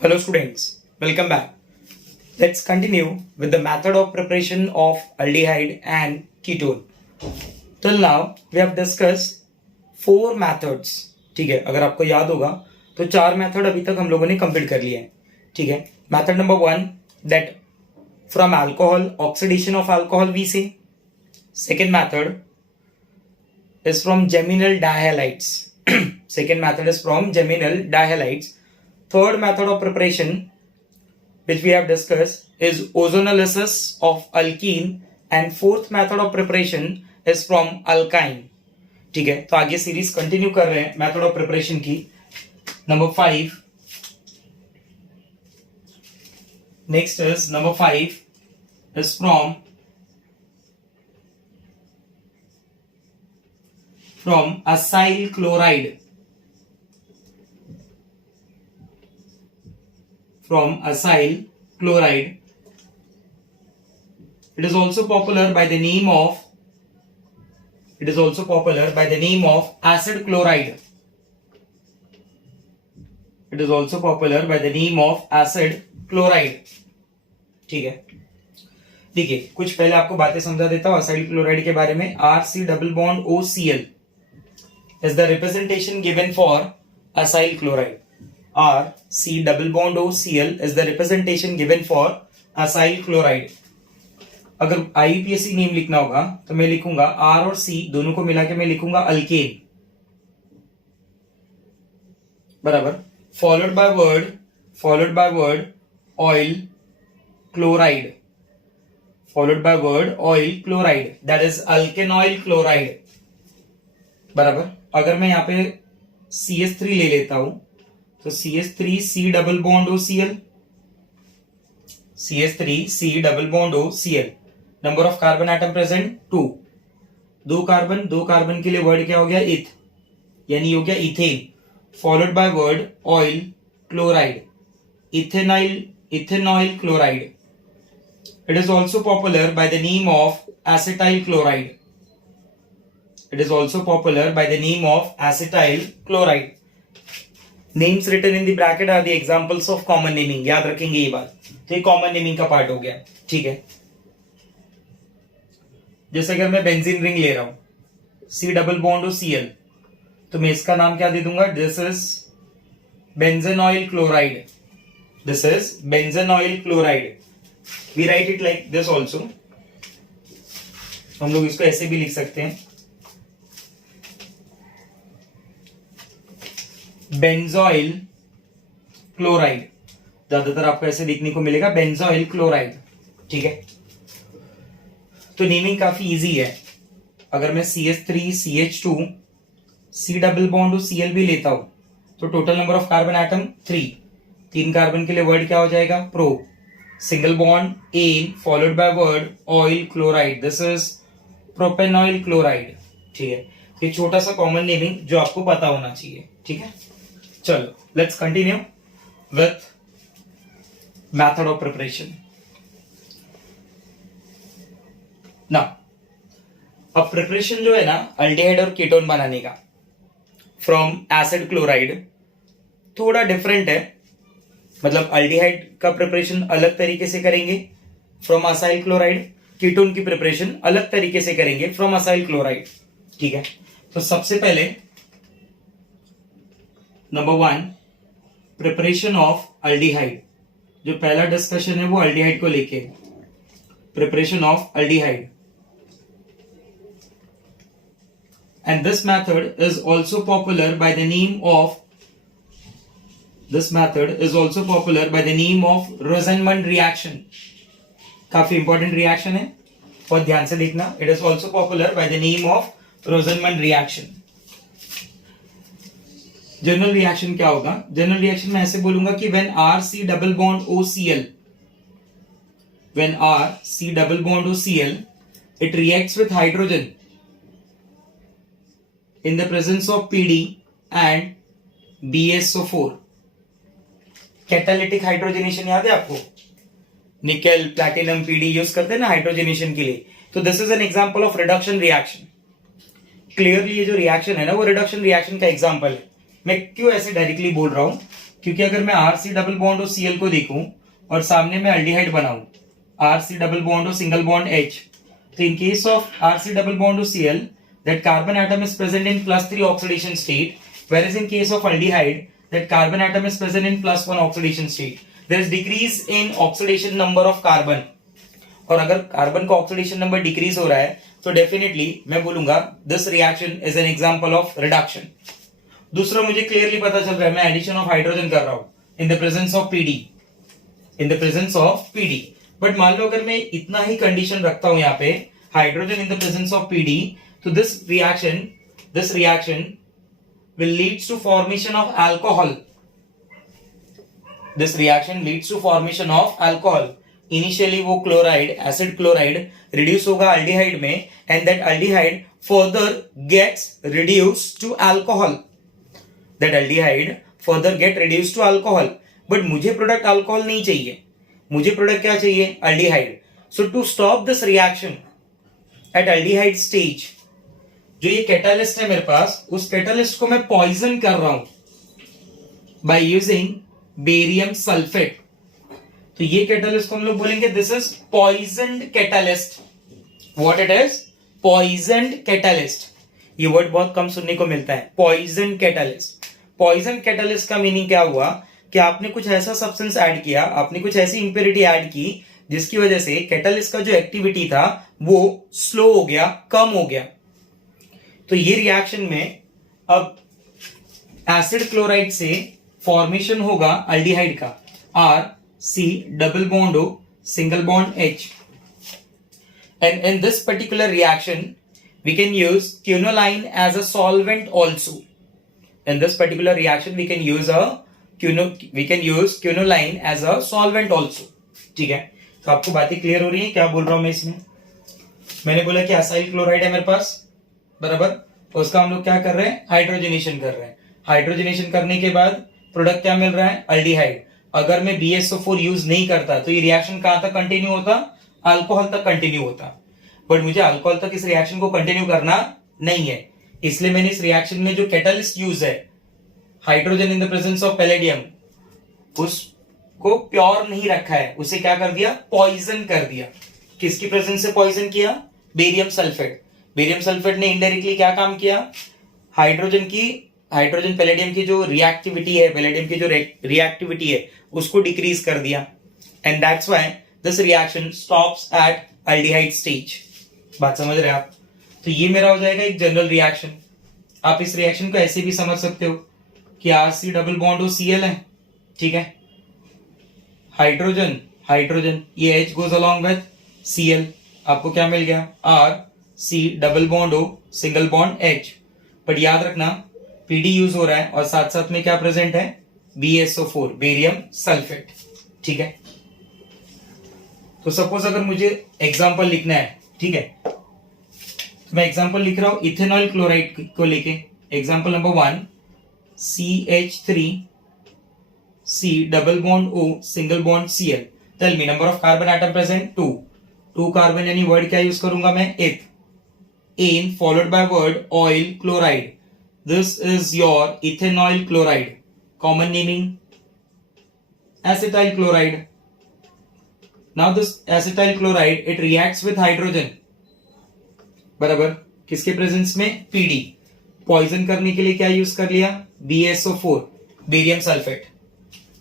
Hello students, welcome back. Let's continue with the method of preparation of aldehyde and ketone. Till now we have discussed 4 methods. ठीक है, अगर आपको याद होगा तो 4 मेथड अभी तक हम लोगों ने कंप्लीट कर लिए हैं. ठीक है, method number 1 that from alcohol oxidation of alcohol we say. Second method is from geminal dihalides. Second method is from geminal dihalides. Third method of preparation which we have discussed is ozonolysis of alkene and fourth method of preparation is from alkyne. ठीक है, तो आगे series continue कर रहे हैं method of preparation की. Number 5 next is number 5 is from acyl chloride. From acyl chloride. It is also popular by the name of acid chloride. It is also popular by the name of acid chloride. ठीक है, देखिए कुछ पहले आपको बातें समझा देता हूं असाइल क्लोराइड के बारे में. RC double bond OCl is the representation given for acyl chloride. RC double bond OCl is the representation given for acyl chloride. अगर IUPAC नेम लिखना होगा तो मैं लिखूंगा R और C दोनों को मिला के मैं लिखूंगा अल्केन, बराबर, followed by word oil chloride, that is alkenoyl chloride, बराबर. अगर मैं यहाँ पे CH3 ले लेता हूं तो CH3 C double bond OCl, CH3 C double bond OCl. Number of carbon atom present 2. दो कार्बन के लिए वर्ड क्या हो गया? इथ, यानी हो गया ethane. Followed by word oyl chloride, ethanoyl chloride. It is also popular by the name of acetyl chloride. Names written in the bracket are the examples of common naming. याद रखेंगे ये बात. तो ये कॉमन नेमिंग का part हो गया. ठीक है, जैसे अगर मैं बेंजीन रिंग ले रहा हूं C डबल बॉन्ड OCl तो मैं इसका नाम क्या दे दूंगा? This is benzenoyl chloride. We write it like this also. हम लोग इसको ऐसे भी लिख सकते हैं, बेंजोइल क्लोराइड. ज्यादातर आपको ऐसे देखने को मिलेगा, बेंजोइल क्लोराइड. ठीक है, तो नेमिंग काफी इजी है. अगर मैं CH3 CH2 C double bond OCl भी लेता हूं तो total number of carbon atom 3 carbon के लिए वर्ड क्या हो जाएगा? Pro. Single bond an followed by word oyl chloride, this is propanoyl chloride. ठीक है, ये छोटा सा कॉमन नेमिंग जो आपको पता होना चाहिए. ठीक है, चलो let's continue with method of preparation. ना अब प्रिपरेशन जो है ना अल्डिहाइड और कीटोन बनाने का फ्रॉम एसिड क्लोराइड थोड़ा डिफरेंट है. मतलब अल्डिहाइड का प्रिपरेशन अलग तरीके से करेंगे फ्रॉम असाइल क्लोराइड, कीटोन की प्रिपरेशन अलग तरीके से करेंगे फ्रॉम असाइल क्लोराइड. ठीक है, तो सबसे पहले नंबर 1 प्रिपरेशन ऑफ अल्डिहाइड. जो पहला डिस्कशन है वो अल्डिहाइड को लेके, preparation of aldehyde. And this method is also popular by the name of Rosenmund reaction. काफी इंपॉर्टेंट रिएक्शन है, बहुत ध्यान से देखना. It is also popular by the name of Rosenmund reaction. General reaction क्या होगा? जनरल रिएक्शन में ऐसे बोलूंगा कि when RC double bond OCl, it reacts with hydrogen in the presence of PD and BSO4. Catalytic hydrogenation याद है आपको? Nickel, platinum, PD use करते हैं ना हाइड्रोजनेशन के लिए. तो this is an example of reduction reaction. Clearly ये जो रिएक्शन है ना वो रिडक्शन रिएक्शन का एग्जांपल है. मैं क्यों ऐसे डायरेक्टली बोल रहा हूं क्योंकि अगर मैं आरसी डबल बॉन्ड और सीएल को देखूं और सामने में एल्डिहाइड बनाऊं आरसी डबल बॉन्ड और सिंगल बॉन्ड एच, तो in case of RC double bond और CL that carbon atom is present in +3 oxidation state, whereas in case of aldehyde that carbon atom is present in +1 oxidation state. There is decrease in oxidation number of carbon. और अगर carbon का oxidation number decrease हो रहा है तो definitely मैं बोलूंगा this reaction is an example of reduction. दूसरा मुझे क्लियरली पता चल रहा है मैं एडिशन ऑफ हाइड्रोजन कर रहा हूं इन the presence of PD, in the presence of PD. But मान लो अगर मैं इतना ही कंडीशन रखता हूं यहाँ पे hydrogen in the presence of PD, तो this reaction will leads to formation of alcohol. This reaction leads to formation of alcohol. Initially वो क्लोराइड एसिड क्लोराइड रिड्यूस होगा अल्डिहाइड में and that aldehyde further gets reduced to alcohol. That aldehyde further get reduced to alcohol. But मुझे product alcohol नहीं चाहिए, मुझे product क्या चाहिए? Aldehyde. So to stop this reaction at aldehyde stage, जो ये कैटालिस्ट है मेरे पास, उस कैटालिस्ट को मैं पॉइजन कर रहा हूं बाय यूजिंग बेरियम सल्फेट. तो ये कैटालिस्ट को हम लोग बोलेंगे this is poisoned catalyst. What it is? Poisoned catalyst. ये वर्ड बहुत कम सुनने को मिलता है, पॉइजन कैटालिस्ट. पॉइजन कैटालिस्ट का मीनिंग क्या हुआ कि आपने कुछ ऐसा सब्सटेंस ऐड किया, आपने कुछ ऐसी इंप्योरिटी ऐड की जिसकी वजह से कैटालिस्ट का जो एक्टिविटी था वो स्लो हो गया, कम हो गया. तो ये रिएक्शन में अब एसिड क्लोराइड से फॉर्मेशन होगा अल्डिहाइड का R C double bond O single bond H. And in this particular reaction we can use quinoline as a solvent also. In this particular reaction we can use quinoline as a solvent also. ठीक है, तो आपको बातें clear हो रही है क्या बोल रहा हूं मैं इसमें? मैंने बोला कि एसाइल क्लोराइड है मेरे पास, बराबर. तो उसका हम लोग क्या कर रहे हैं? हाइड्रोजनेशन कर रहे हैं. हाइड्रोजनेशन करने के बाद प्रोडक्ट क्या मिल रहा है? अल्डिहाइड. अगर मैं BSO4 यूज नहीं करता तो ये रिएक्शन कहां तक कंटिन्यू होता? अल्कोहल तक कंटिन्यू होता. बट मुझे अल्कोहल तक इस रिएक्शन को कंटिन्यू करना नहीं है, इसलिए मैंने इस रिएक्शन में जो कैटालिस्ट यूज है hydrogen in the presence of palladium, उसको प्योर नहीं रखा है, उसे क्या कर दिया? पॉइजन कर दिया. किसकी प्रेजेंस से पॉइजन किया? Barium sulphate. बेरियम सल्फेट ने इनडायरेक्टली क्या काम किया? हाइड्रोजन पैलेडियम की जो रिएक्टिविटी है, पैलेडियम की जो रिएक्टिविटी है उसको डिक्रीज कर दिया. And that's why this reaction stops at aldehyde stage. बात समझ रहे हैं आप? तो ये मेरा हो जाएगा एक जनरल रिएक्शन. आप इस रिएक्शन को ऐसे भी समझ सकते हो कि RC double bond O Cl है, ठीक है, हाइड्रोजन ये H goes along with Cl, आपको क्या मिल गया? R C double bond O single bond H. But याद रखना पीडी यूज हो रहा है और साथ साथ में क्या प्रेजेंट है? BSO4 barium sulphate. ठीक है, तो सपोज अगर मुझे एग्जांपल लिखना है, ठीक है, तो मैं एग्जांपल लिख रहा हूं इथेनॉल क्लोराइड को लेके. Example number 1 CH3 C double bond O single bond Cl. Tell me number of carbon atom present 2 carbon, यानी वर्ड क्या यूज करूंगा मैं? Eth. An followed by word oyl chloride. This is your ethanol chloride. Common naming acetyl chloride. Now this acetyl chloride it reacts with hydrogen, बराबर, किसके presence में? PD. Poison करने के लिए क्या यूज कर लिया? BSO4 barium sulphate.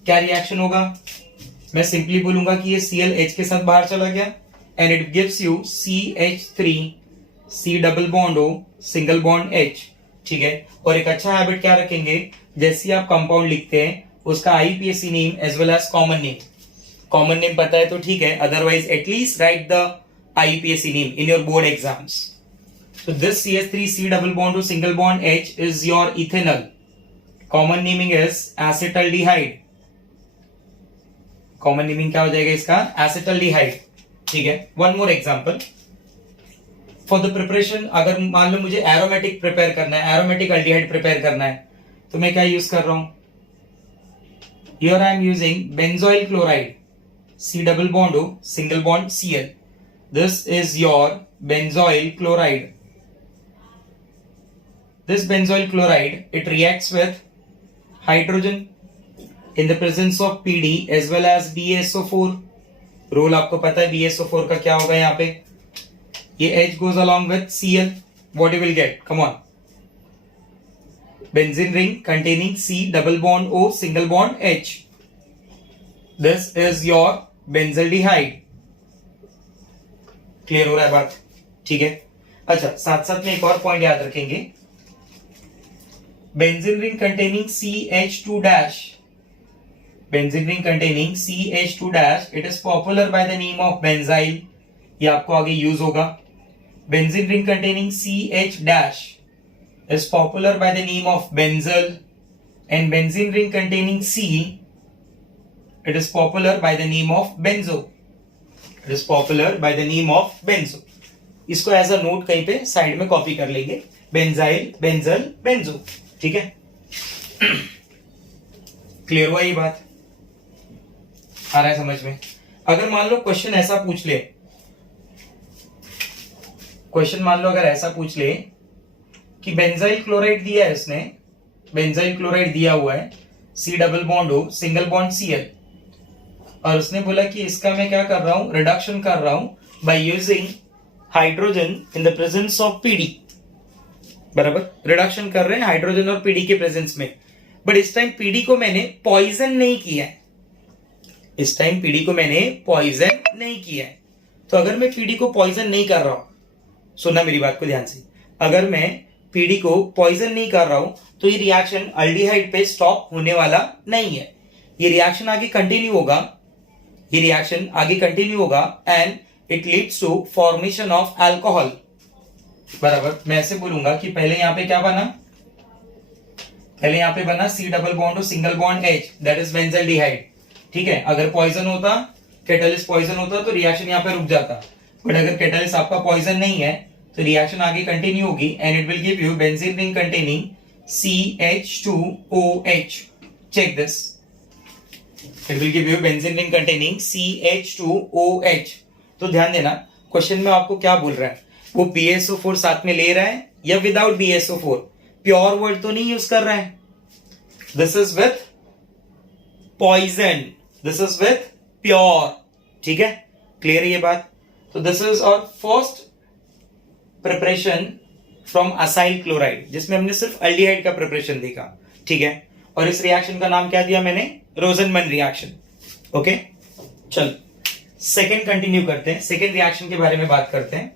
क्या रिएक्शन होगा? मैं सिंपली बोलूंगा कि ये ClH के साथ बाहर चला गया and it gives you CH3 C double bond O single bond H. ठीक है, और एक अच्छा हैबिट क्या रखेंगे, जैसे आप कंपाउंड लिखते हैं उसका IUPAC name as well as common name. Common name पता है तो ठीक है, otherwise at least write the IUPAC name in your board exams. So this CH3C double bond to single bond H is your ethanol. Common naming is acetaldehyde. Common naming क्या हो जाएगा इसका? acetaldehyde. ठीक है. One more example. For the preparation, अगर मान लो मुझे aromatic prepare करना है, aromatic aldehyde prepare करना है, तो मैं क्या यूज कर रहा हूं? Here I am using benzoyl chloride. C double bond O single bond Cl. This is your benzoyl chloride. This benzoyl chloride, it reacts with hydrogen in the presence of PD as well as BaSO4. Role आपको पता है BaSO4 का क्या होगा यहाँ पे, ये H goes along with Cl. What you will get? Come on. Benzene ring containing C double bond O single bond H. This is your benzaldehyde. Clear हो रहा है बात? ठीक है. अच्छा, साथ साथ में एक और पॉइंट याद रखेंगे. Benzene ring containing CH2 dash. Benzene ring containing CH2 dash. It is popular by the name of benzyl. ये आपको आगे यूज होगा. Benzene ring containing CH dash is popular by the name of benzyl, and benzene ring containing C, it is popular by the name of benzo. It is popular by the name of benzo. इसको as a note कहीं पे side में copy कर लेंगे, benzyl, benzyl, banjo. ठीक है. Clear हुआ ये बात? आ रहा है समझ में? अगर मान लो क्वेश्चन ऐसा पूछ ले, क्वेश्चन मान लो अगर ऐसा पूछ ले कि बेंजाइल क्लोराइड दिया है इसने, बेंजाइल क्लोराइड दिया हुआ है, C double bond O single bond Cl, और उसने बोला कि इसका मैं क्या कर रहा हूं, रिडक्शन कर रहा हूं by using hydrogen in the presence of PD. बराबर, रिडक्शन कर रहे हैं हाइड्रोजन और पीडी के प्रेजेंस में. बट इस टाइम पीडी को मैंने पॉइजन नहीं किया है, इस टाइम पीडी को मैंने पॉइजन नहीं किया है. तो अगर मैं पीडी को पॉइजन नहीं कर रहा हूं, सुनना मेरी बात को ध्यान से, अगर मैं पीडी को पॉइजन नहीं कर रहा हूं तो ये रिएक्शन अल्डिहाइड पे स्टॉप होने वाला नहीं है. ये रिएक्शन आगे कंटिन्यू होगा, ये रिएक्शन आगे कंटिन्यू होगा and it leads to formation of alcohol. बराबर, मैं ऐसे बोलूंगा कि पहले यहां पे क्या बना, पहले यहां पे बना C डबल बॉन्ड और single bond H, that is benzaldehyde. ठीक है. अगर पॉइजन होता, कैटलिस्ट पॉइजन होता तो रिएक्शन यहां पे रुक जाता. बट अगर कैटलिस्ट आपका पॉइजन नहीं है तो रिएक्शन आगे कंटिन्यू होगी and it will give you benzene ring containing CH2OH. Check this, it will give you benzene ring containing CH2OH. तो ध्यान देना, क्वेश्चन में आपको क्या बोल रहा है, वो BaSO4 साथ में ले रहा है या विदाउट BaSO4. प्योर वर्ड तो नहीं यूज कर रहा है. This is with poison, this is with pure. ठीक है, क्लियर है ये बात? तो this is our first preparation from acyl chloride, जिसमें हमने सिर्फ अल्डिहाइड का प्रिपरेशन देखा. ठीक है. और इस रिएक्शन का नाम क्या दिया मैंने, रोजनमन रिएक्शन. ओके, चल सेकेंड कंटिन्यू करते हैं, सेकेंड रिएक्शन के बारे में बात करते हैं.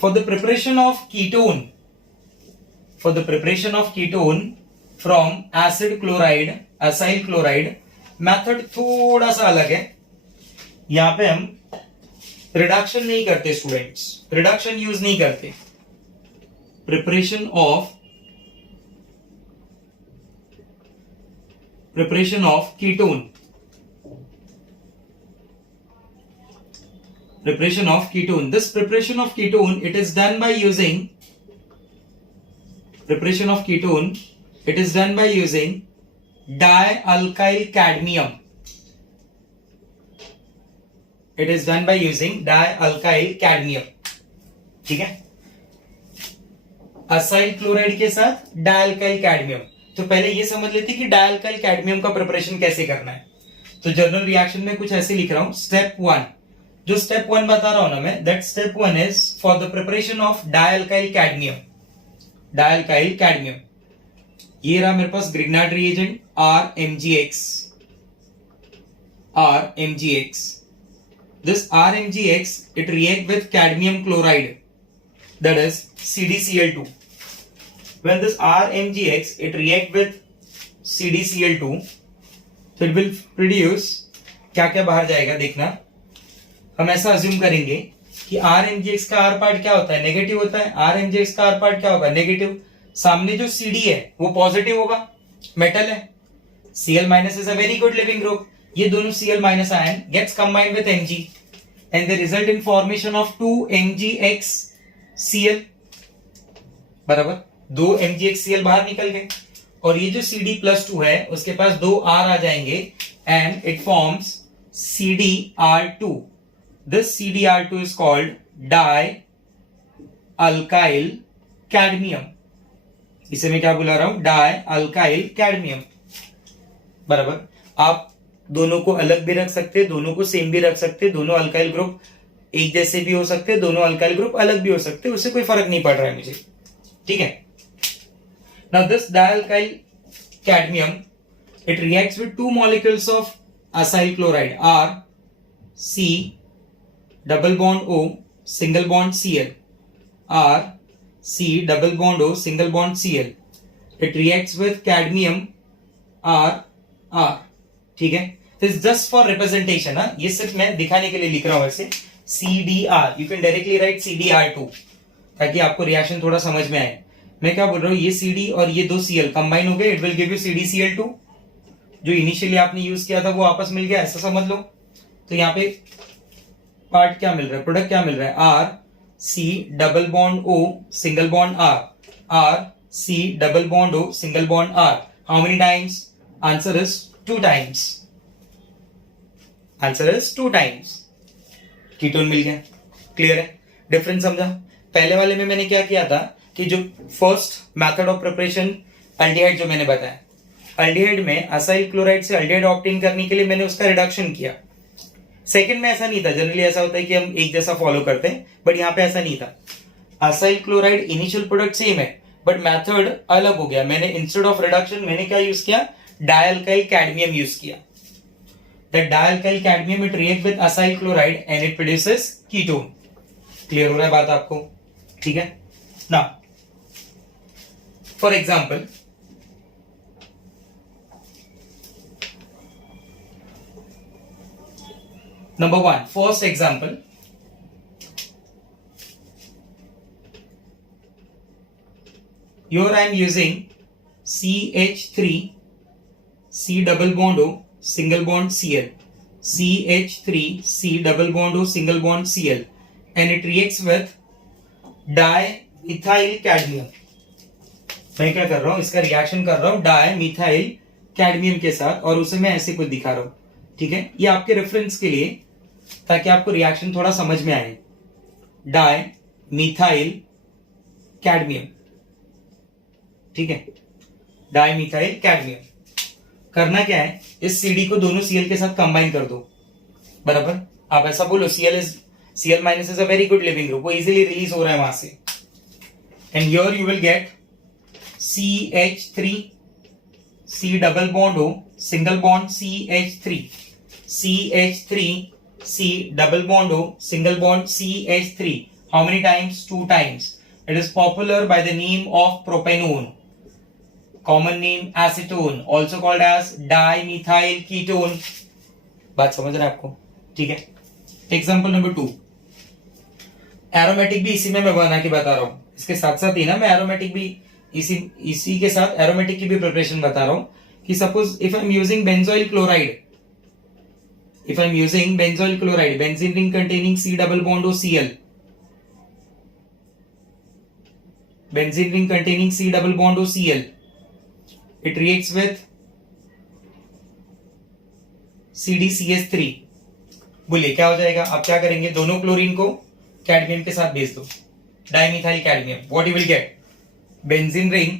For the preparation of ketone, for the preparation of ketone from acid chloride, acyl chloride, method थोड़ा सा अलग है. यहां पे हम रिडक्शन नहीं करते स्टूडेंट्स, रिडक्शन यूज नहीं करते. Preparation of ketone, preparation of ketone. This preparation of ketone, it is done by using preparation of ketone, it is done by using dialkyl cadmium. It is done by using dialkyl cadmium. ठीक है, acyl chloride के साथ डायल्काइल cadmium. तो पहले ये समझ लेते कि डायल्काइल कैडमियम का प्रिपरेशन कैसे करना है. तो जर्नल रिएक्शन में कुछ ऐसे लिख रहा हूं, स्टेप 1, जो स्टेप 1 बता रहा हूं ना मैं, that step 1 is for the preparation of dialkyl cadmium. Dialkyl cadmium, ये रहा मेरे पास Grignard reagent RMgX. This RMgX, it react with cadmium chloride, that is CdCl2. When this RMgX, it react with CdCl2, so it will produce, क्या क्या बाहर जाएगा देखना. हम ऐसा अज्यूम करेंगे कि RMgX का R पार्ट क्या होता है, नेगेटिव होता है. RMgX का R पार्ट क्या होगा, नेगेटिव. सामने जो CD है वो पॉजिटिव होगा, मेटल है. Cl minus is a very good leaving group. ये दोनों Cl minus ion gets combined with Mg and they result in formation of 2 MgXCl. बराबर, 2 MgXCl बाहर निकल गए और ये जो CD+2 है उसके पास 2 R आ जाएंगे and it forms CdR2. This CdR2 is called dialkyl cadmium. इसे मैं क्या बुला रहा हूं, डाई अल्काइल कैडमियम। बराबर। आप दोनों को अलग भी रख सकते हैं, दोनों को सेम भी रख सकते हैं, दोनों अल्काइल ग्रुप एक जैसे भी हो सकते हैं, दोनों अल्काइल ग्रुप अलग भी हो सकते हैं, उससे कोई फर्क नहीं पड़ रहा है मुझे। ठीक है। Now this dialkyl cadmium, it reacts with two molecules of acyl chloride are C double bond O single bond Cl, R C double bond O single bond Cl. It reacts with cadmium R। ठीक है, this just for representation. ये सिर्फ मैं दिखाने के लिए लिख रहा हूं ऐसे CDR, you can directly right CDR2 ताकि आपको रिएक्शन थोड़ा समझ में आए। मैं क्या बोल रहा हूं, ये CD और ये दो Cl कंबाइन हो गए, it will give you CDCl2। जो इनिशियली आपने यूज किया था वो आपस मिल गया, ऐसा समझ लो। तो यहाँ पे पार्ट क्या मिल रहा है, प्रोडक्ट क्या मिल रहा है, R C double bond O single bond R, R C double bond O single bond R। How many times, answer is 2 times. Answer is 2 times. Ketone मिल गया। क्लियर है, डिफरेंस समझा। पहले वाले में मैंने क्या किया था कि जो first method of preparation aldehyde जो मैंने बताया, अल्डिहाइड में असाइल क्लोराइड से अल्डिहाइड ऑब्टेन करने के लिए मैंने उसका रिडक्शन किया। सेकंड में ऐसा नहीं था, जनरली ऐसा होता है कि हम एक जैसा फॉलो करते हैं, बट यहां पे ऐसा नहीं था। Acyl chloride initial product same है बट मेथड अलग हो गया। मैंने इंस्टेड ऑफ रिडक्शन मैंने क्या यूज किया, डाइअल्काइल कैडमियम यूज किया। That dialkyl cadmium it react with acyl chloride and it produces ketone. Clear हो रहा है बात आपको? ठीक है ना। For example, number 1, first example, here I am using CH3 C double bond O single bond Cl, CH3 C double bond O single bond Cl, and it reacts with dimethyl cadmium। मैं क्या कर रहा हूं, इसका reaction कर रहा हूं dimethyl cadmium के साथ, और उसे मैं ऐसे कुछ दिखा रहा हूं। ठीक है, ये आपके रेफरेंस के लिए ताकि आपको रिएक्शन थोड़ा समझ में आए। डाइमिथाइल कैडमियम, ठीक है, डाइमिथाइल कैडमियम। करना क्या है, इस CD को दोनों Cl के साथ कंबाइन कर दो। बराबर, आप ऐसा बोलो Cl minus is a very good leaving group, वो इजीली रिलीज हो रहा है वहां से। And here you will gate CH3 C double bond O single bond CH3, CH3 C double bond O single bond CH3. How many times? 2 times. It is popular by the name of propanone, common name acetone, also called as dimethyl ketone। बात समझ रहे हैं आपको? ठीक है। Example number 2, aromatic भी इसी में मैं बना के बता रहा हूं, इसके साथ साथ ही ना मैं एरोमेटिक भी इसी के साथ एरोमेटिक की भी प्रिपरेशन बता रहा हूं। कि suppose if I am using benzoyl chloride, benzene ring containing C double bond O Cl, benzene ring containing C double bond O Cl, it reacts with CdCH3। बोलिए क्या हो जाएगा? आप क्या करेंगे, दोनों क्लोरीन को कैडमियम के साथ भेज दो, dimethyl cadmium. What you will gate, benzene ring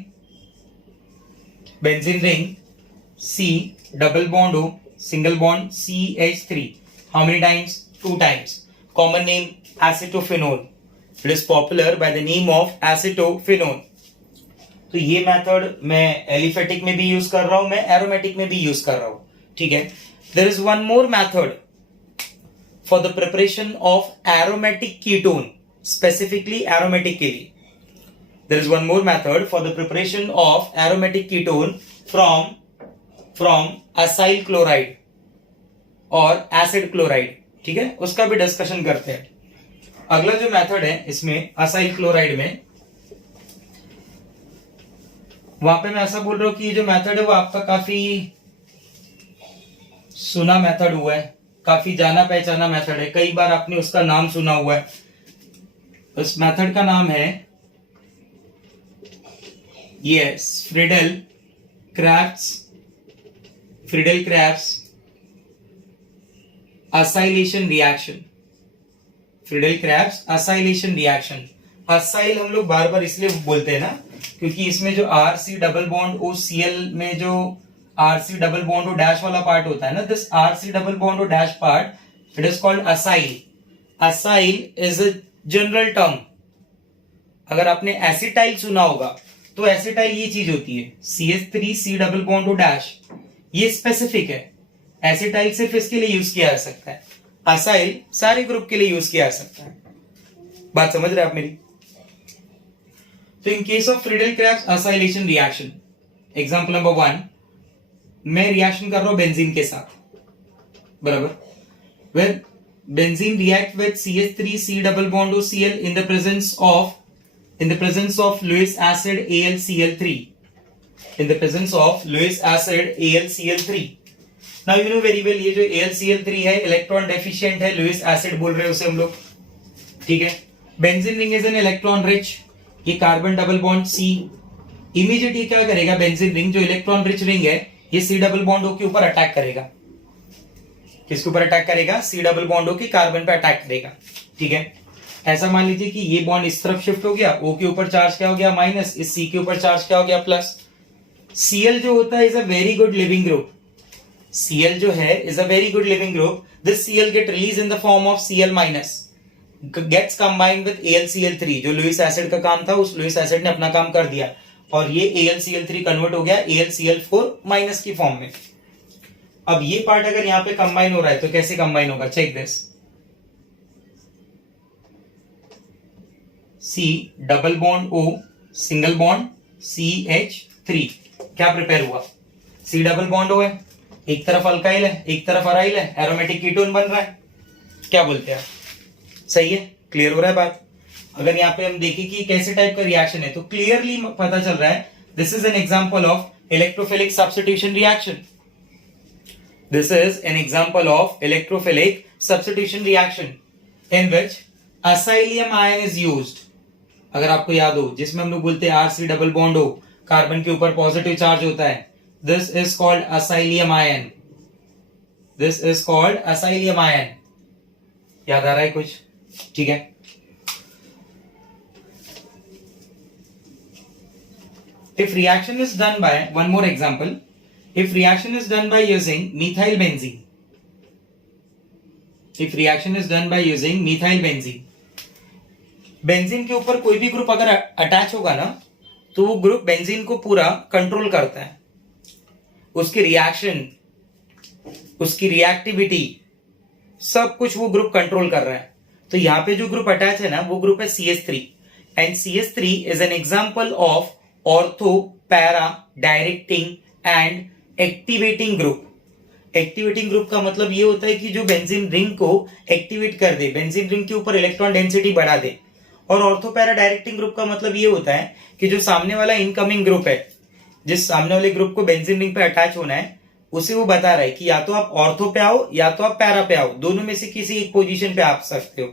C double bond O single bond CH3। How many times? 2 times. Common name acetophenone. It is popular by the name of acetophenone। तो ये method मैं aliphatic में भी use कर रहा हूं, मैं aromatic में भी यूज कर रहा हूं। ठीक है। There is one more method for the preparation of aromatic ketone, specifically aromatic के लिए। There is one more method for the preparation of aromatic ketone from acyl chloride और एसिड क्लोराइड। ठीक है, उसका भी डिस्कशन करते हैं। अगला जो मेथड है इसमें असाइल क्लोराइड में, वहां पे मैं ऐसा बोल रहा हूं कि ये जो मेथड है वो आपका काफी सुना मेथड हुआ है, काफी जाना पहचाना मेथड है, कई बार आपने उसका नाम सुना हुआ है। उस मेथड का नाम है yes Friedel crafts acylation reaction. Friedel crafts acylation reaction. Acyl हम लोग बार बार इसलिए बोलते हैं ना क्योंकि इसमें जो R C double bond O C L में जो R C double bond O dash वाला पार्ट होता है ना, this R C double bond O dash part, it is called acyl. Acyl is a general term. अगर आपने acetyl सुना होगा तो एसिटाइल ये चीज होती है, CH3C double bond O dash, ये स्पेसिफिक है. एसिटाइल सिर्फ इसके लिए यूज किया जा सकता है, असाइल सारे ग्रुप के लिए यूज किया जा सकता है. बात समझ रहे आप मेरी? तो in case of Friedel-Krebs acylation reaction, example number 1, मैं रिएक्शन कर रहा हूं बेंजीन के साथ, बराबर. Well benzene react with CH3C double bond O Cl in the presence of Lewis acid AlCl3. In the presence of Lewis acid AlCl3. Now you know very well ये जो AlCl3 है electron deficient है, Lewis acid बोल रहे हैं उसे हम लोग, ठीक है. Benzene ring is an electron rich, ये carbon double bond C, immediate ये क्या करेगा, बेंजीन रिंग जो इलेक्ट्रॉन रिच रिंग है ये C डबल बॉन्ड O के ऊपर अटैक करेगा. किसके ऊपर अटैक करेगा? C डबल बॉन्ड O के कार्बन पे अटैक करेगा, ठीक है. ऐसा मान लीजिए कि ये बॉन्ड इस तरफ शिफ्ट हो गया, O के ऊपर चार्ज क्या हो गया, माइनस, इस C के ऊपर चार्ज क्या हो गया, प्लस. Cl जो होता है is a very good leaving group. Cl जो है is a very good leaving group. This Cl get release in the form of Cl minus, gets combined with AlCl3. जो लुइस एसिड का काम था उस लुइस एसिड ने अपना काम कर दिया और ये AlCl3 कन्वर्ट हो गया AlCl4 माइनस की फॉर्म में. अब ये पार्ट अगर यहां पे कंबाइन हो रहा है तो कैसे कंबाइन होगा, check this. C double bond O single bond CH3, क्या प्रिपेयर हुआ, C डबल बॉन्ड O है, एक तरफ अल्काइल है एक तरफ अराइल है, एरोमेटिक कीटोन बन रहा है. क्या बोलते हैं, सही है, क्लियर हो रहा है बात. अगर यहाँ पे हम देखें कि कैसे टाइप का रिएक्शन है तो क्लियरली पता चल रहा है, this is an example of electrophilic substitution reaction. This is an example of electrophilic substitution reaction in which acylium ion is used. अगर आपको याद हो, जिसमें हम लोग बोलते हैं RC डबल बॉन्ड हो, कार्बन के ऊपर पॉजिटिव चार्ज होता है, this is called acylium ion. This is called acylium ion. याद आ रहा है कुछ? ठीक है. If reaction is done by, one more example, if reaction is done by using methyl benzene, if reaction is done by using methyl benzene, benzene के ऊपर कोई भी ग्रुप अगर अटैच होगा ना तो वो ग्रुप बेंजीन को पूरा कंट्रोल करता है, उसकी रिएक्शन, उसकी रिएक्टिविटी, सब कुछ वो ग्रुप कंट्रोल कर रहा है. तो यहां पे जो ग्रुप अटैच है ना वो ग्रुप है CH3 and CH3 is an example of ortho para directing and activating group. Activating group का मतलब ये होता है कि जो बेंजीन रिंग को एक्टिवेट कर दे, बेंजीन रिंग के ऊपर इलेक्ट्रॉन डेंसिटी बढ़ा दे. और ऑर्थो पैरा डायरेक्टिंग ग्रुप का मतलब ये होता है कि जो सामने वाला इनकमिंग ग्रुप है, जिस सामने वाले ग्रुप को बेंजीन रिंग पे अटैच होना है, उसे वो बता रहा है कि या तो आप ऑर्थो पे आओ या तो आप पैरा पे आओ, दोनों में से किसी एक पोजीशन पे आ सकते हो,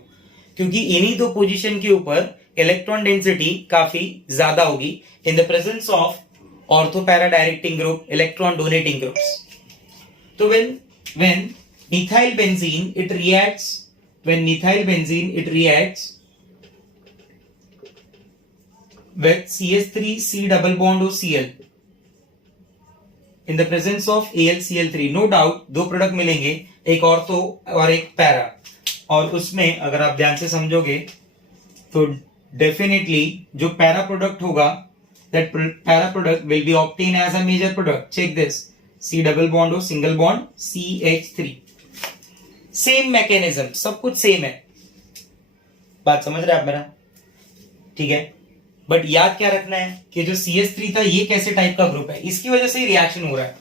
क्योंकि इन्हीं दो पोजीशन के ऊपर इलेक्ट्रॉन डेंसिटी काफी ज्यादा होगी इन the presence of ortho para directing group, electron donating groups. तो when methyl benzene it reacts, when methyl benzene it reacts with CH3C double bond O Cl in the presence of AlCl3, no doubt दो product मिलेंगे, एक ortho और एक para, और उसमें अगर आप ध्यान से समझोगे तो डेफिनेटली जो पैरा प्रोडक्ट होगा, that para product will be obtained as a major product. Check this, C double bond O single bond CH3, same mechanism, सब कुछ सेम है. बात समझ रहे हैं आप मेरा? ठीक है. बट याद क्या रखना है कि जो CH3 था ये कैसे टाइप का ग्रुप है, इसकी वजह से ही रिएक्शन हो रहा है,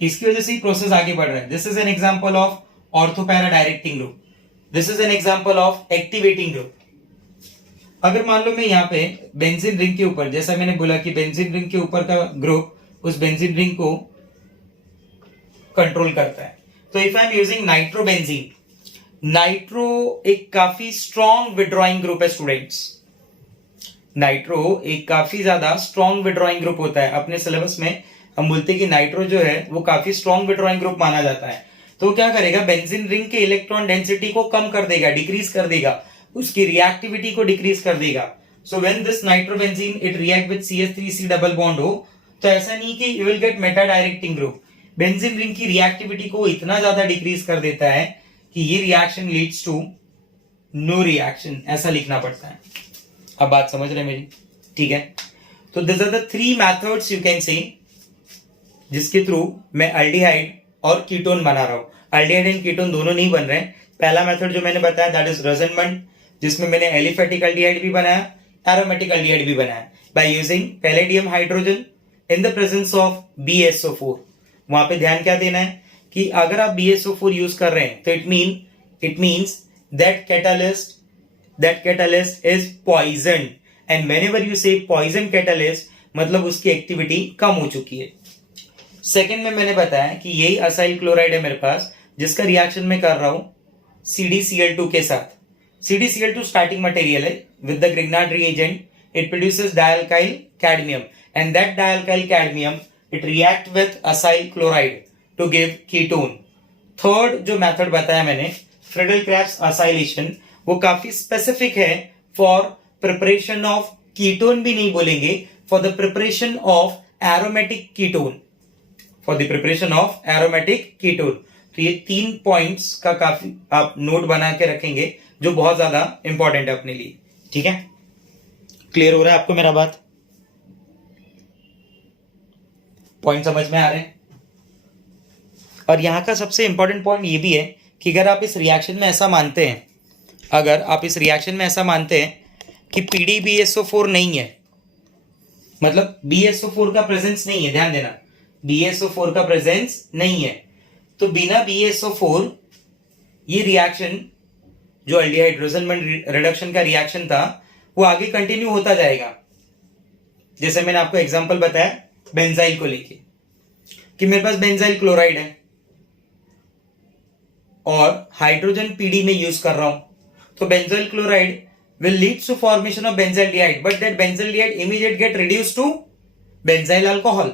इसकी वजह से ही प्रोसेस आगे बढ़ रहा है. This is an example of ortho para directing group, this is an example of activating group. अगर मान लो मैं यहाँ पे बेंजीन रिंग के ऊपर, जैसा मैंने बोला कि बेंजीन रिंग के ऊपर का ग्रुप उस बेंजीन रिंग को कंट्रोल करता है, तो if I am using nitrobenzene, nitro एक काफी स्ट्रॉन्ग विड्रॉइंग ग्रुप है स्टूडेंट्स. नाइट्रो एक काफी ज्यादा स्ट्रॉन्ग विड्रॉइंग ग्रुप होता है. अपने सिलेबस में हम बोलते हैं कि नाइट्रो जो है वो काफी स्ट्रॉन्ग विड्रॉइंग ग्रुप माना जाता है. तो क्या करेगा, बेंजीन रिंग के इलेक्ट्रॉन डेंसिटी को कम कर देगा, डिक्रीज कर देगा, उसकी रिएक्टिविटी को डिक्रीज कर देगा, so when this nitrobenzene it react with CH3C double bond हो, तो ऐसा नहीं कि you will get meta directing group, benzene ring की रिएक्टिविटी को इतना ज्यादा डिक्रीज कर देता है कि ये reaction leads to no reaction, ऐसा लिखना पड़ता है। अब बात समझ रहे मेरी, ठीक है। तो this are the 3 methods you can say जिसके थ्रू मैं अल्डिहाइड और कीटोन बना रहा हूं। अल्डिहाइड एंड कीटोन दोनों नहीं बन रहे हैं। पहला मेथड जो मैंने बताया दैट इज रोसेनमंड, जिसमें मैंने एलिफेटिक अल्डिहाइड भी बनाया, एरोमेटिक अल्डिहाइड भी बनाया by using palladium hydrogen in the presence of BSO4। वहां पे ध्यान क्या देना है कि अगर आप BSO4 यूज कर रहे हैं तो it means that catalyst is poison, and whenever you say poison catalyst मतलब उसकी एक्टिविटी कम हो चुकी है। सेकेंड में मैंने बताया कि यही असाइल क्लोराइड है मेरे पास, जिसका रिएक्शन मैं कर रहा हूं CdCl2 के साथ। CdCl2 स्टार्टिंग मटेरियल है with the Grignard reagent, it produces dialkyl cadmium, and that dialkyl cadmium it react with acyl chloride to give ketone. Third जो मेथड बताया मैंने फ्रिडल-क्रेब्स असाइलेशन, वो काफी स्पेसिफिक है फॉर प्रिपरेशन ऑफ कीटोन भी नहीं बोलेंगे, for the preparation of aromatic ketone, for the preparation of aromatic ketone. तो ये 3 पॉइंट्स का काफी आप नोट बना के रखेंगे जो बहुत ज्यादा इंपॉर्टेंट है अपने लिए, ठीक है। क्लियर हो रहा है आपको मेरा बात? पॉइंट समझ में आ रहे हैं? और यहां का सबसे इंपॉर्टेंट पॉइंट ये भी है कि अगर आप इस रिएक्शन में ऐसा मानते हैं, कि PDBSO4 नहीं है, मतलब BSO4 का प्रेजेंस नहीं है, ध्यान देना BSO4 का प्रेजेंस नहीं है, तो बिना BSO4 ये रिएक्शन जो अल्डिहाइड रोसेनमंड रिडक्शन का रिएक्शन था वो आगे कंटिन्यू होता जाएगा। जैसे मैंने आपको एग्जांपल बताया बेंजाइल को लेके कि मेरे पास बेंजाइल क्लोराइड है और हाइड्रोजन PD में यूज कर रहा हूं, तो benzyl chloride will lead to formation of benzaldehyde, but that benzaldehyde immediate get reduced to benzyl alcohol।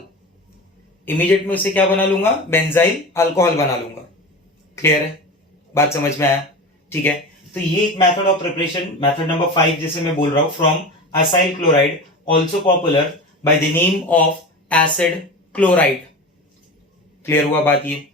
Immediate में उसे क्या बना लूंगा? बेंजाइल अल्कोहल बना लूंगा। क्लियर है? बात समझ में आया? ठीक है। तो ये एक method of preparation, method number 5 जिसे मैं बोल रहा हूं, from acyl chloride, also popular by the name of acid chloride. Clear हुआ बात ये?